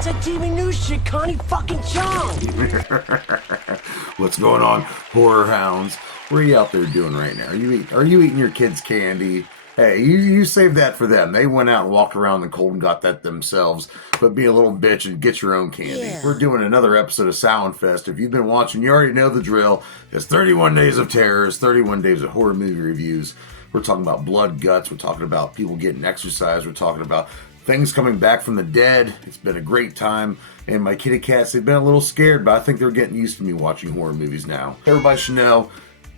It's like TV news shit, Connie fucking Chung. What's going on, horror hounds? What are you out there doing right now? Are you eating your kids' candy? Hey, you save that for them. They went out and walked around in the cold and got that themselves. But be a little bitch and get your own candy. Yeah. We're doing another episode of Samhain Fest. If you've been watching, you already know the drill. It's 31 days of terrors, 31 days of horror movie reviews. We're talking about blood guts. We're talking about people getting exercise. We're talking about things coming back from the dead. It's been a great time. And my kitty cats, they've been a little scared, but I think they're getting used to me watching horror movies now. Everybody should know,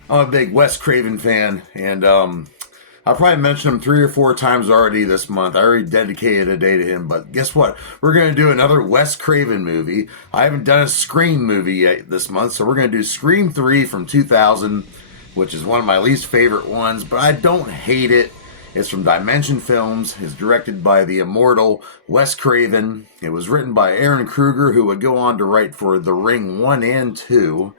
I'm a big Wes Craven fan. And I've probably mentioned him 3 or 4 times already this month. I already dedicated a day to him. But guess what? We're going to do another Wes Craven movie. I haven't done a Scream movie yet this month. So we're going to do Scream 3 from 2000, which is one of my least favorite ones. But I don't hate it. It's from Dimension Films. It's directed by the immortal Wes Craven. It was written by Aaron Kruger, who would go on to write for The Ring 1 and 2.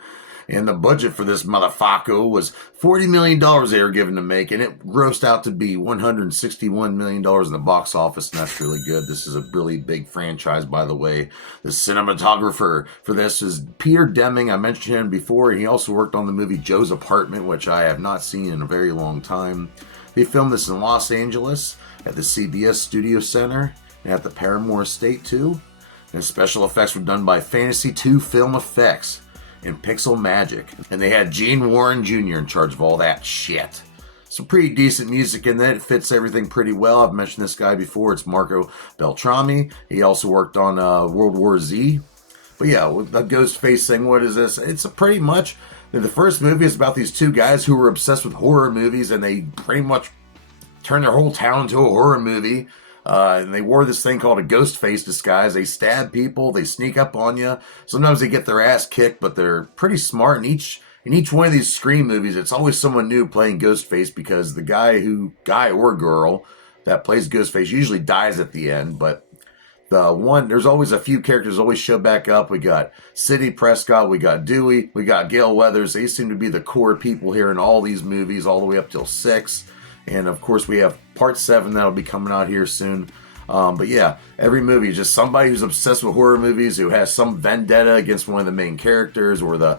And the budget for this motherfucker was $40 million they were given to make, and it grossed out to be $161 million in the box office, and that's really good. This is a really big franchise, by the way. The cinematographer for this is Peter Deming. I mentioned him before, and he also worked on the movie Joe's Apartment, which I have not seen in a very long time. They filmed this in Los Angeles at the CBS Studio Center and at the Paramore Estate, too. And special effects were done by Fantasy 2 Film Effects and Pixel Magic. And they had Gene Warren Jr. in charge of all that shit. Some pretty decent music in that. It fits everything pretty well. I've mentioned this guy before. It's Marco Beltrami. He also worked on World War Z. But yeah, with the Ghostface thing, what is this? It's pretty much... The first movie is about these 2 guys who were obsessed with horror movies, and they pretty much turned their whole town into a horror movie. And they wore this thing called a ghost face disguise. They stab people. They sneak up on you. Sometimes they get their ass kicked, but they're pretty smart. In each one of these Scream movies, it's always someone new playing Ghostface, because the guy or girl that plays Ghostface usually dies at the end. But there's always a few characters always show back up. We got Sidney Prescott, we got Dewey, we got Gale Weathers. They seem to be the core people here in all these movies, all the way up till 6. And of course, we have part 7 that'll be coming out here soon. But yeah, every movie is just somebody who's obsessed with horror movies, who has some vendetta against one of the main characters, or the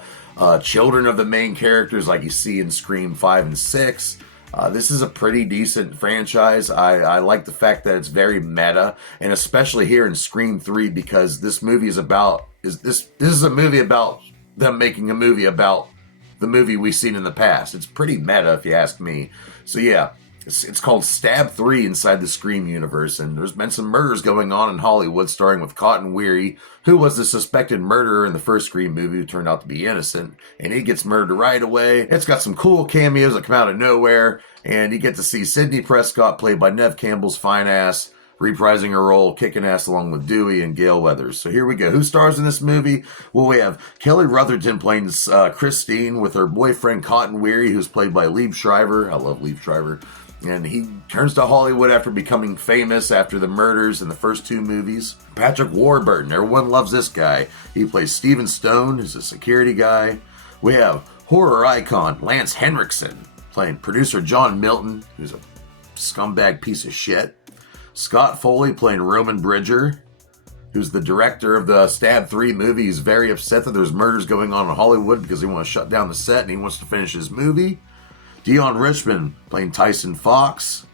children of the main characters, like you see in Scream 5 and 6. This is a pretty decent franchise. I like the fact that it's very meta, and especially here in Scream 3, because this movie is about this is a movie about them making a movie about the movie we've seen in the past. It's pretty meta, if you ask me. So yeah, it's called Stab 3 inside the Scream universe, and there's been some murders going on in Hollywood, starting with Cotton Weary, who was the suspected murderer in the first Scream movie, who turned out to be innocent, and he gets murdered right away. It's got some cool cameos that come out of nowhere, and you get to see Sidney Prescott, played by Neve Campbell's fine ass, reprising her role, kicking ass along with Dewey and Gale Weathers. So here we go. Who stars in this movie? Well, we have Kelly Rutherford playing Christine, with her boyfriend Cotton Weary, who's played by Liev Schreiber. I love Liev Schreiber. And he turns to Hollywood after becoming famous after the murders in the first 2 movies. Patrick Warburton, everyone loves this guy. He plays Stephen Stone, who's a security guy. We have horror icon Lance Henriksen, playing producer John Milton, who's a scumbag piece of shit. Scott Foley playing Roman Bridger, who's the director of the Stab 3 movie. He's very upset that there's murders going on in Hollywood because they want to shut down the set and he wants to finish his movie. Dion Richmond playing Tyson Fox.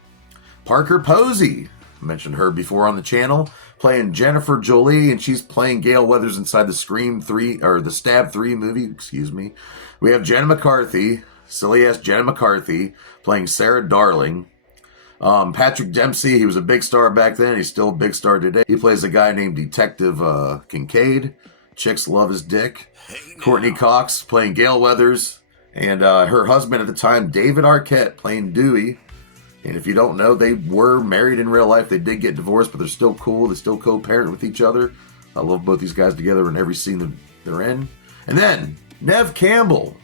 Parker Posey, I mentioned her before on the channel, playing Jennifer Jolie, and she's playing Gale Weathers inside the Scream 3, or the Stab 3 movie, excuse me. We have Jenna McCarthy, silly ass Jenna McCarthy, playing Sarah Darling. Patrick Dempsey, he was a big star back then. He's still a big star today. He plays a guy named Detective Kincaid. Chicks love his dick. Courtney Cox playing Gale Weathers. And her husband at the time, David Arquette, playing Dewey. And if you don't know, they were married in real life. They did get divorced, but they're still cool. They still co-parent with each other. I love both these guys together in every scene that they're in. And then, Neve Campbell.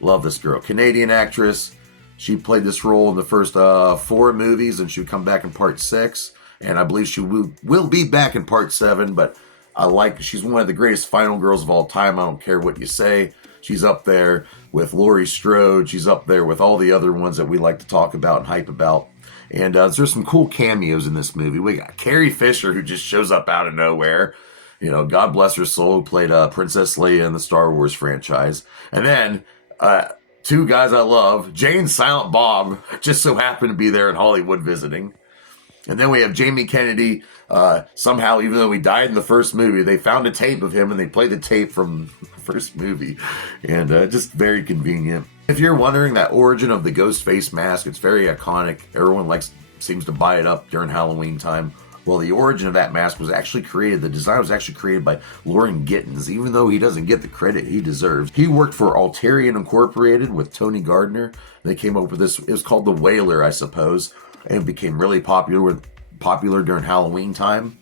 Love this girl. Canadian actress. She played this role in the first 4 movies, and she would come back in part 6. And I believe she will be back in part 7, but she's one of the greatest final girls of all time. I don't care what you say. She's up there with Laurie Strode. She's up there with all the other ones that we like to talk about and hype about. And there's some cool cameos in this movie. We got Carrie Fisher, who just shows up out of nowhere. You know, God bless her soul, who played Princess Leia in the Star Wars franchise. And then two guys I love, Jay and Silent Bob, just so happen to be there in Hollywood visiting. And then we have Jamie Kennedy. Somehow, even though he died in the first movie, they found a tape of him and they played the tape from the first movie. And just very convenient. If you're wondering that origin of the ghost face mask, it's very iconic. Everyone seems to buy it up during Halloween time. Well, the origin of that mask was actually created, the design was actually created by Loren Gittins, even though he doesn't get the credit he deserves. He worked for Alterian Incorporated with Tony Gardner. They came up with this, it was called the Whaler, I suppose, and it became really popular during Halloween time.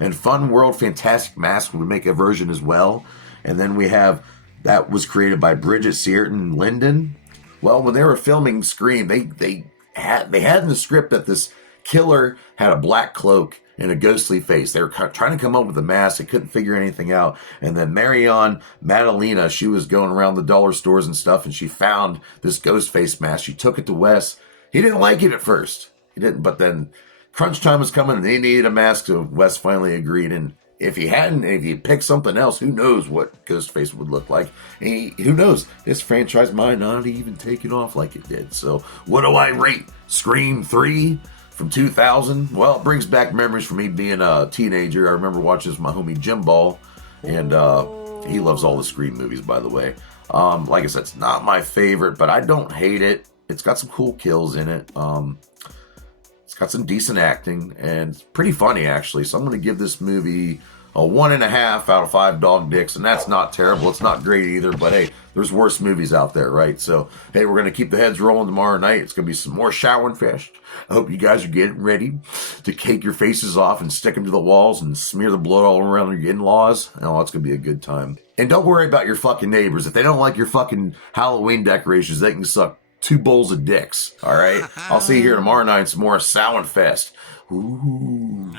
And Fun World Fantastic Mask would make a version as well. And then we have, that was created by Bridget Searton Linden. Well, when they were filming Scream, they had in the script that this killer had a black cloak and a ghostly face. They were trying to come up with a mask. They couldn't figure anything out. And then Marion Madalena, she was going around the dollar stores and stuff, and she found this ghost face mask. She took it to Wes. He didn't like it at first. He didn't, but then crunch time was coming and they needed a mask, so Wes finally agreed. And if he picked something else, who knows what Ghostface would look like. And who knows, this franchise might not even take it off like it did. So what do I rate Scream 3 from 2000? Well, it brings back memories for me being a teenager. I remember watching this with my homie Jim Ball, and he loves all the Scream movies, by the way. Like I said, it's not my favorite, but I don't hate it. It's got some cool kills in it. It's got some decent acting, and it's pretty funny, actually. So I'm going to give this movie a 1.5 out of 5 dog dicks, and that's not terrible. It's not great either, but hey, there's worse movies out there, right? So, hey, we're going to keep the heads rolling tomorrow night. It's going to be some more showering fest. I hope you guys are getting ready to cake your faces off and stick them to the walls and smear the blood all around your in-laws. Oh, it's going to be a good time. And don't worry about your fucking neighbors. If they don't like your fucking Halloween decorations, they can suck 2 bowls of dicks. All right? I'll see you here tomorrow night. Some more Samhain Fest. Ooh.